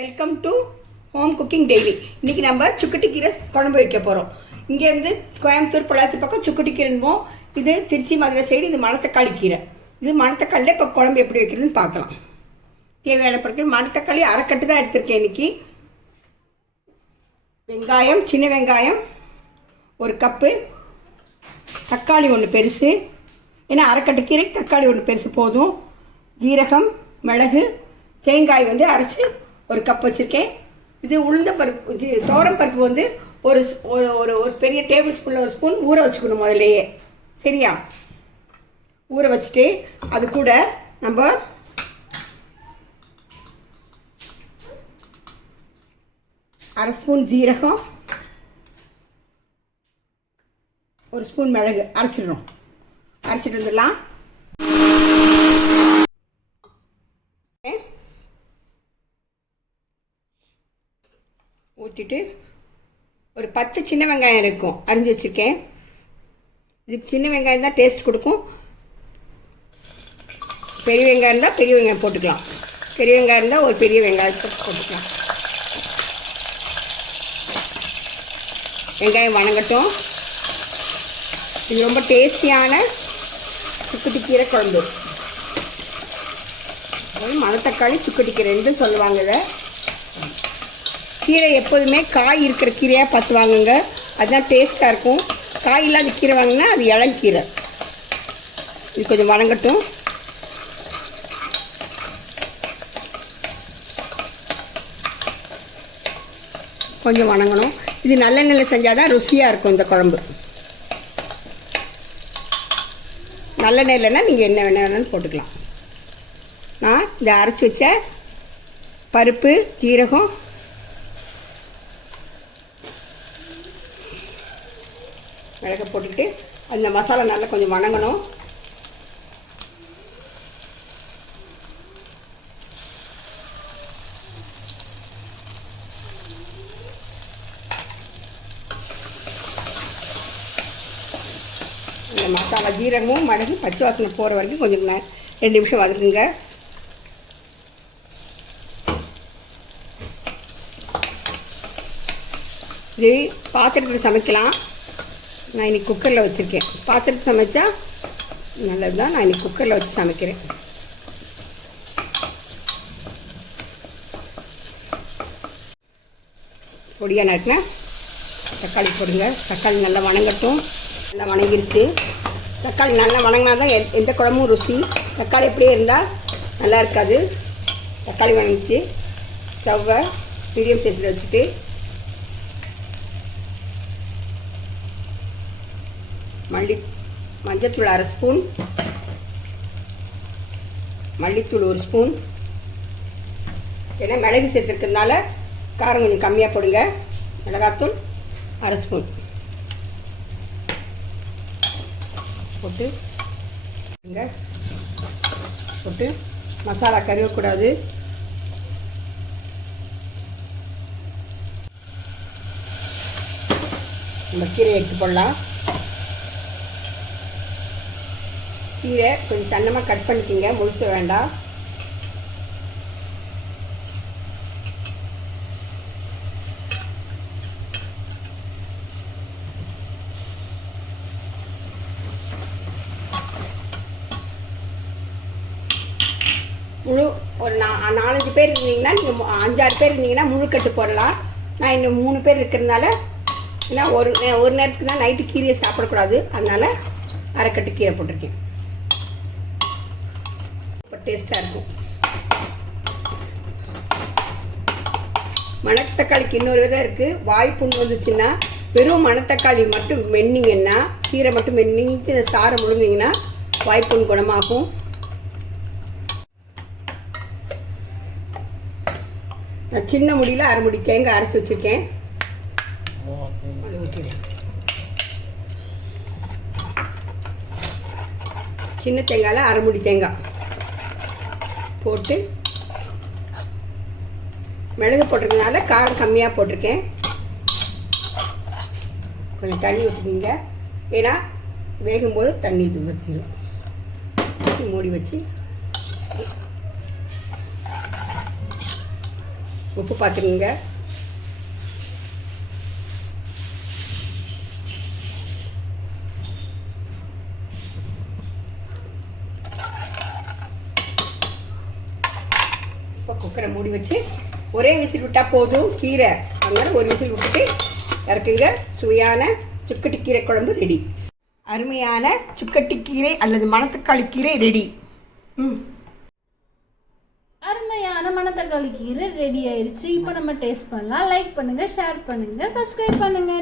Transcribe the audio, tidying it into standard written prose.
Welcome to home cooking daily. இன்றைக்கி நம்ம சுக்குட்டி கீரை குழம்பு வைக்க போகிறோம். இங்கேருந்து கோயம்புத்தூர் பொள்ளாச்சி பக்கம் சுக்குட்டி கீரைன்போம். இது திருச்சி மதுரை சைடு இது மணத்தக்காளி கீரை. இது மணத்தக்காளியில் இப்போ குழம்பு எப்படி வைக்கிறதுன்னு பார்க்கலாம். தேவையான பொருட்கள் மணத்தக்காளி அரைக்கட்டு தான் எடுத்திருக்கேன் இன்றைக்கி. வெங்காயம், சின்ன வெங்காயம் 1 கப்பு, தக்காளி 1 பெருசு, ஏன்னா அரைக்கட்டு கீரை தக்காளி 1 பெருசு போதும், ஜீரகம், மிளகு, தேங்காய் அரைச்சி 1 கப் வச்சுருக்கேன். இது உளுந்த பருப்பு, இது தோரம் பருப்பு ஒரு ஒரு ஒரு பெரிய டேபிள் ஸ்பூனில் 1 ஸ்பூன் ஊற வச்சுக்கணும் முதல்லையே. சரியா? ஊற வச்சுட்டு அது கூட நம்ம அரை ஸ்பூன் ஜீரகம், 1 ஸ்பூன் மிளகு அரைச்சிடணும். அரைச்சிட்டு வந்துடலாம். ஊற்றிட்டு ஒரு 10 சின்ன வெங்காயம் இருக்கும் அரிஞ்சு வச்சுருக்கேன். இதுக்கு சின்ன வெங்காயம் தான் டேஸ்ட் கொடுக்கும். பெரிய வெங்காயம் இருந்தால் பெரிய வெங்காயம் போட்டுக்கலாம். பெரிய வெங்காயம் இருந்தால் ஒரு பெரிய வெங்காயத்தை போட்டுக்கலாம். வெங்காயம் வணங்கட்டும். இது ரொம்ப டேஸ்டியான சுக்குட்டி கீரை குழம்பு. மணத்தக்காளி சுக்குட்டி கீரைன்னு சொல்லுவாங்க. இதை கீரை எப்போதுமே காய் இருக்கிற கீரையாக பார்த்து வாங்குங்க, அதுதான் டேஸ்ட்டாக இருக்கும். காய் இல்லாத கீரை வாங்கினா அது இளங்கீரை. இது கொஞ்சம் வணங்கட்டும். கொஞ்சம் வணங்கணும். இது நல்லெண்ணெயில் செஞ்சால் தான் ருசியாக இருக்கும் இந்த குழம்பு. நல்லெண்ணெய் இல்லைன்னா நீங்கள் என்ன வேணாலும் போட்டுக்கலாம். நான் இதை அரைச்சி வச்ச பருப்பு, ஜீரகம், மிளகை போட்டுக்கிட்டு அந்த மசாலா நல்லா கொஞ்சம் வணங்கணும். இந்த மசாலா ஜீரகமும் மிளகு பச்சை வாசனை போகிற வரைக்கும் கொஞ்சம் 2 நிமிஷம் வதக்குங்க. இது பாத்திரத்தில் சமைக்கலாம். நான் இன்றைக்கி குக்கரில் வச்சுருக்கேன். பாத்திரத்தை சமைச்சா நல்லது தான். நான் இன்றைக்கி குக்கரில் வச்சு சமைக்கிறேன். பொடியாக நறுக்கினா தக்காளி போடுங்க. தக்காளி நல்லா வணங்கட்டும். நல்லா வணங்கிருச்சு. தக்காளி நல்லா வணங்கினா தான் எந்த குழம்பும் ருசி. தக்காளி எப்படியே இருந்தால் நல்லா இருக்காது. தக்காளி வணங்கிச்சு. ஸ்டவ்வை மீடியம் சைஸில் வச்சுட்டு மஞ்சத்தூள் 1/2 ஸ்பூன், மல்லித்தூள் 1 ஸ்பூன். ஏன்னா மிளகு சேர்த்துருக்கிறதுனால காரம் கொஞ்சம் கம்மியாக போடுங்க. மிளகாத்தூள் 1/2 ஸ்பூன் போட்டு மசாலா கருகக்கூடாது. நம்ம கீரை எடுத்து போடலாம். கீரை கொஞ்சம் சன்னமாக கட் பண்ணிக்கிங்க, முழுச வேண்டாம். ஒரு 4-5 பேர் இருந்தீங்கன்னா நீங்கள் 5-6 பேர் இருந்தீங்கன்னா முழுக்கட்டு போடலாம். நான் இன்னும் 3 பேர் இருக்கிறதுனால, ஏன்னா ஒரு நேரத்துக்கு தான் நைட்டு கீரையை சாப்பிடக்கூடாது, அதனால் அரைக்கட்டு கீரை போட்டிருக்கேன். டேஸ்ட்டாக இருக்கும். மணத்தக்காளிக்கு இன்னொரு விதம் இருக்குது. வாய்ப்புண்ணு வந்துச்சுன்னா வெறும் மணத்தக்காளி மட்டும் மென்னிங்கன்னா, கீரை மட்டும் மென்னிட்டு இந்த சாரை முழுங்கிங்கன்னா வாய்ப்புண் குணமாகும். நான் சின்ன முடியில் 1/2 முடி தேங்காய் அரைச்சி வச்சுருக்கேன். சின்ன தேங்காயில் 1/2 முடி தேங்காய் போட்டு, மிளகு போட்டிருக்கனால காரம் கம்மியாக போட்டிருக்கேன். கொஞ்சம் தண்ணி ஊற்றிக்கிங்க, ஏன்னா வேகும்போது தண்ணி இது ஊற்றிடும். மூடி வச்சு உப்பு பார்த்துக்குங்க. இப்போ குக்கரை மூடி வச்சு ஒரே விசில் விட்டால் போதும் கீரை. அதனால ஒரு விசில் விட்டுட்டு இறக்குங்க. சுவையான சுக்கட்டி கீரை குழம்பு ரெடி. அருமையான சுக்கட்டி கீரை அல்லது மணத்தக்காளி கீரை ரெடி. அருமையான மணத்தக்காளி கீரை ரெடி ஆயிடுச்சு. இப்போ நம்ம டேஸ்ட் பண்ணலாம். லைக் பண்ணுங்க, ஷேர் பண்ணுங்க, சப்ஸ்கிரைப் பண்ணுங்க.